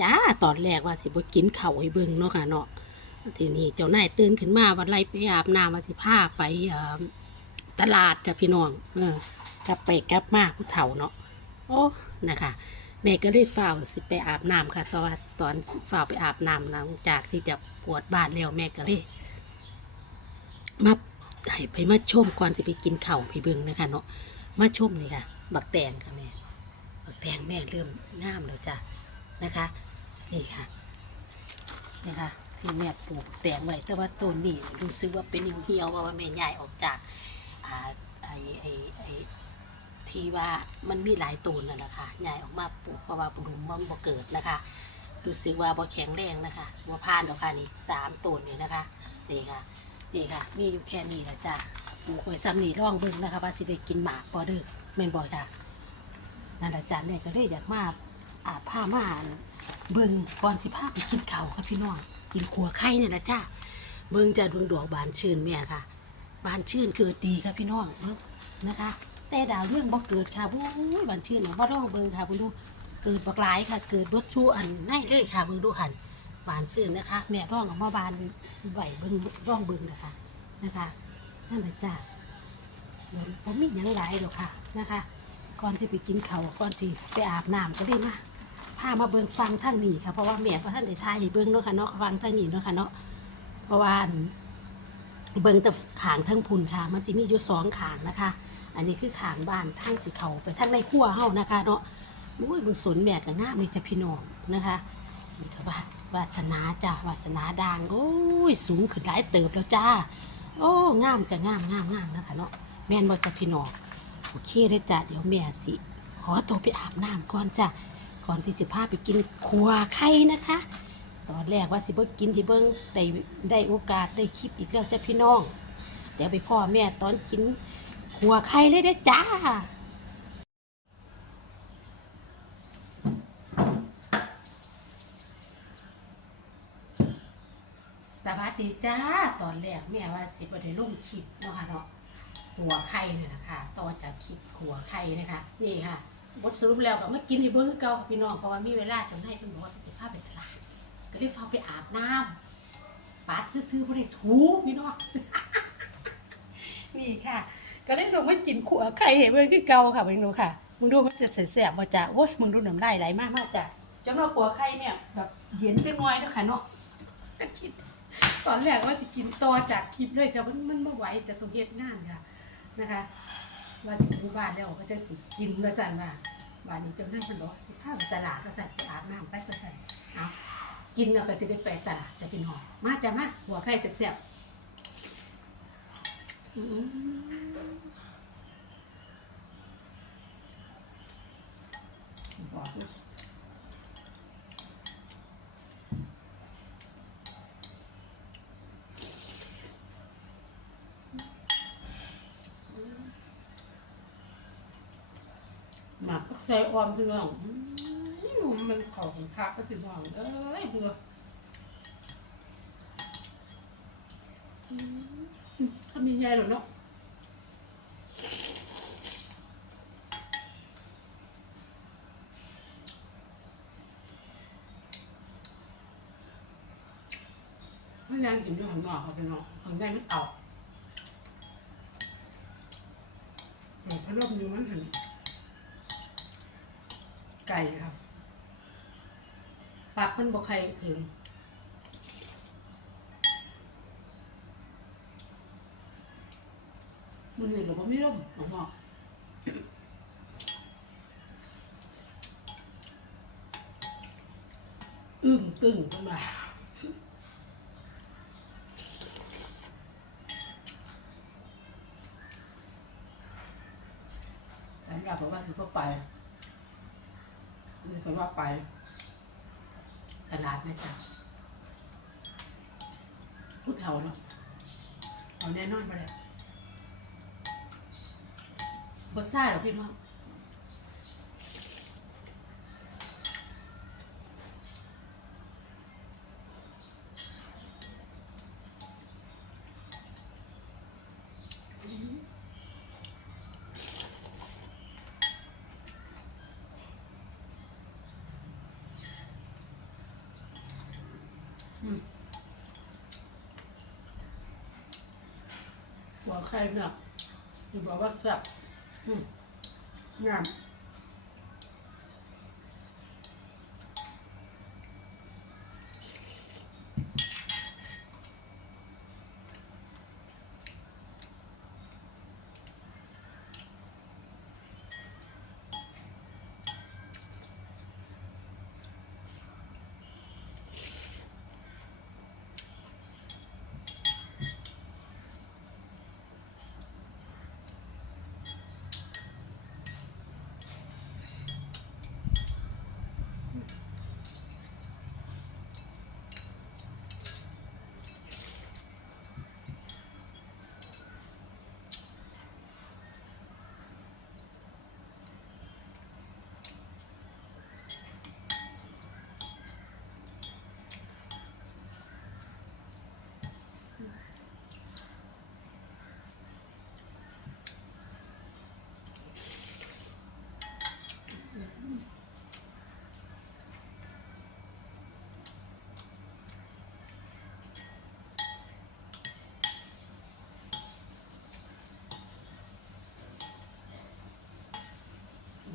จ้าตอนแรกว่าสิบ่กินข้าวให้เบิ่งเนาะค่ะเนาะทีนี้เจ้านายตื่นขึ้นมาวันไรไปอาบน้ำว่าสิพาไปตลาดจ้ะพี่น้องเออกลับไปกลับมาผู้เฒ่าเนาะโอ้นะคะแม่ก็เลยฝ้าวสิไปอาบน้ำค่ะ ตอนตอนฝ้าวไปอาบน้ำหลังจากที่จะปวดบ้านแล้วแม่ก็เลยมาให้ไปมาชมก่อนสิไปกินข้าวไปเบิ่งนะคะเนาะมาชมนี่ค่ะ บักแตงค่ะแม่บักแตงแม่เริ่มงามแล้วจ้ะนะคะ นี่ค่ะนะคะที่แม่ปลูกแตงไว้แต่ว่าต้นนี้รู้สึกว่าเป็นเหี่ยวเพราะว่าแม่ย้ายออกจากอ่าไอไอไอที่ว่ามันมีหลายต้นนั่นแหละค่ะย้ายออกมาปลูกเพราะว่าปลูกมันบ่เกิดนะคะรู้สึกว่าบ่แข็งแรงนะคะว่าพานดอกค่ะนี่สามต้นนี่นะคะนี่ค่ะนี่ค่ะมีอยู่แค่นี้แหละจ้ะปลูกไว้ซ้ำนี่ร่องเบิ่งนะคะ ว่าสิได้กินหมากบ่เด้อแม่นบ่จ้ะนั่นแหละจ้าแม่ก็เลยอยากมาอาผ้ามา เบิ่งก่อนสิพาไปกินข้าวครับพี่น้องกินขัวไข่เนี่ยนะจ้าเบิ่งจะดวงดอกบานชื่นแม่ค่ะบานชื่นเกิดดีครับพี่น้องเบิ่งนะคะ แต่ดาวเรื่องบ่เกิดค่ะโอ้ยบานชื่นน่ะบ่ต้องเบิ่งค่ะเบิ่งดูเกิดบักหลายค่ะ เกิดรถชูอันในเลยค่ะเบิ่งดูหันบานชื่นนะคะ แม่ร้องออกมาบานไหวเบิ่งร้องเบิ่งนะคะนะคะนั่นแหละจ้าเดี๋ยวผมมีหยังหลายหรอกค่ะนะคะ ก่อนที่ไปกินเขาวก่อนสิไปอาบน้ำก็ได้มา พามาเบิ่งฟังทางนี้ค่ะเพราะว่าแม่พระท่านได้ทายให้เบิ่งเนาะค่ะเนาะฟังทางนี้เนาะค่ะเนาะเพราะว่าเบิ่งแต่ขางทั้งพุ่นค่ะ มันจะมีอยู่สองขางนะคะ อันนี้คือขางบ้านทางสีเขาไปทางในครัวเฮานะคะ เนาะโอ้ยบุญสนแม่ก็งามเลยจ้ะพี่น้องนะคะนี่ก็วาดวาสนาจ้ะวาสนาดังโอ้ยสูงขึ้นหลายเติบแล้วจ้า โอ้งามจะงามงามงามนะคะเนาะแม่นบ่จ้ะพี่น้องโอเคได้จ้ะเดี๋ยวแม่สิ ขอตัวไปอาบน้ำก่อนจ้ะ อนที่จะพาไปกินครัวไข่นะคะ ตอนแรกว่าสิบ่กินที่เบิ้งได้ได้โอกาสได้คลิปอีกแล้วจ้ะพี่น้อง เดี๋ยวไปพ่อแม่ตอนกินครัวไข่เลยได้จ้าสวัสดีจ้า ตอนแรกแม่ว่าสิบ่ได้ลงคลิปเนาะค่ะเนาะหัวไข่เนี่ยนะคะต่อจากคลิปหัวไข่นะคะ นี่ค่ะ บทสรุปแล้วก็มากินให้เบิ้งคือเก่าค่ะพี่น้องเพราะว่ามีเวลาจำได้เพิ่นบอกว่าเป็นสิพาไปตลาดก็เลยฟ้าไปอาบน้ำปัดซื้อๆบ่ได้ถูพี่น้อง นี่ค่ะ ก็เลยลงมากินขัวไข่ให้เบิ้งคือเก่าค่ะเบิ่งดูค่ะมึงดูมันจะแสบๆบ่จ้ะโอ้ยมึงดูน้ำลายไหลมากมากจ้ะจำว่าขัวไข่เนี่ยแบบเย็นจังน้อยเนาะค่ะเนาะก็คิดตอนแรกว่าสิกินต่อจากคลิปเลยจะมันมันไม่ไหวจะต้องเฮ็ดงานค่ะนะคะ ว่าสิถึงบ้านแล้วก็จะสิกินมาสั่นว่าบ้านนี้เจ้าหน้าที่บอกสิพาไปตลาดก็สั่นไปอาบน้ำไปก็สั่นเอากินแล้วก็สิได้ไปตลาดจะเป็นหอมมาจ้ะมาหัวไข่เสียบๆอืมบอกเลย มักใส่ออมพี่น้องอืมมันของคักก็สิน้องเอ้ยเบื่ออืมทำยังไงหรอเนาะพยายามกินด้วยของนอเขาเป็นเนอกของได้ไม่เอาของพัดลมอยู่มันเห็น ไก่ครับ ปากมันบอกใครถึงมันเลยกับผมไม่ร่มของนอกอึ้งตึงขึ้นมาสำหรับผมว่าถือว่าไป นี่ผมว่าไป ตลาดนะจ๊ะพูดแถวเนาะเอาแน่นอนไปเลยบดซ่าหรอพี่น้อง หัวไข่เนี่ยหรือบอกว่าสับน้ำงาม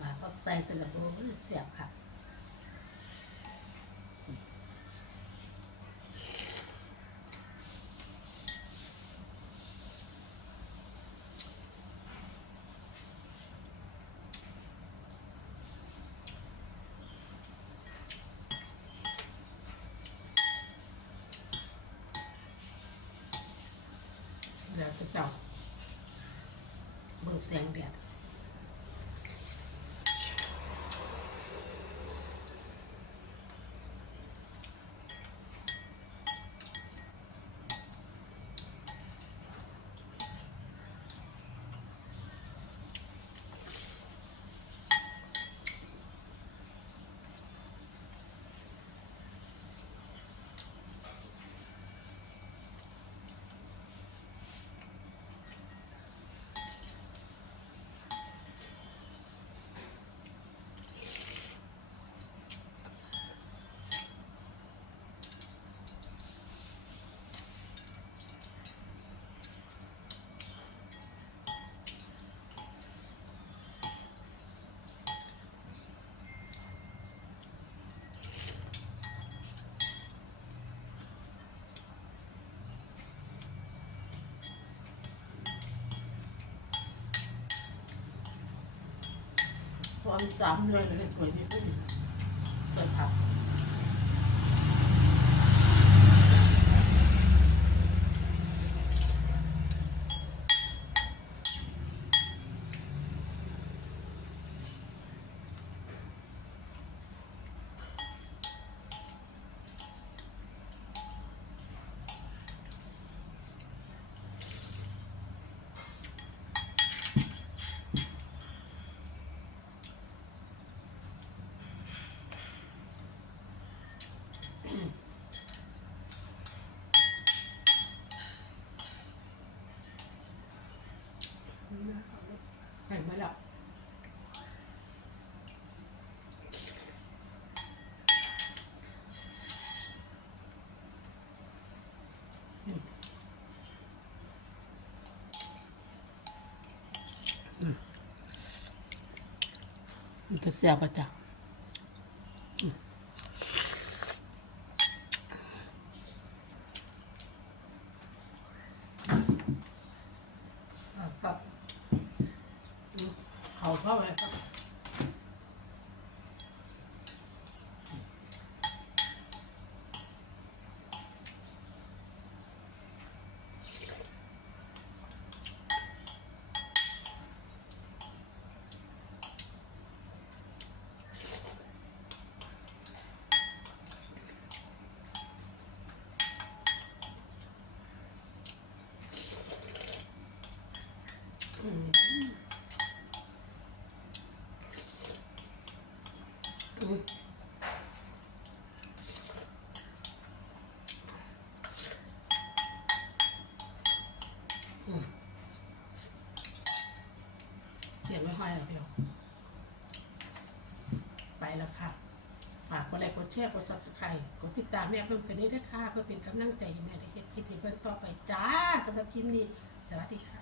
มาพัก ใส่สลับโบเสียบค่ะแล้วจะเสาเบิ่งแสงแดด สามเดือนเลยสวยที่สุดสวยครั ta siya bata. สียงไม่ค่อยหรอกดียวไปแล้วค่ะ ฝากกดไลค์กดแชร์กดซับสไครต์กดติดตามแม่เพิ่มกันได้ด้วยค่ะเพื่อเป็นกำลังใจให้แม่ได้เฮ็ดคลิปให้เพิ่มต่อไปจ้าสำหรับคลิปนี้ สวัสดีค่ะ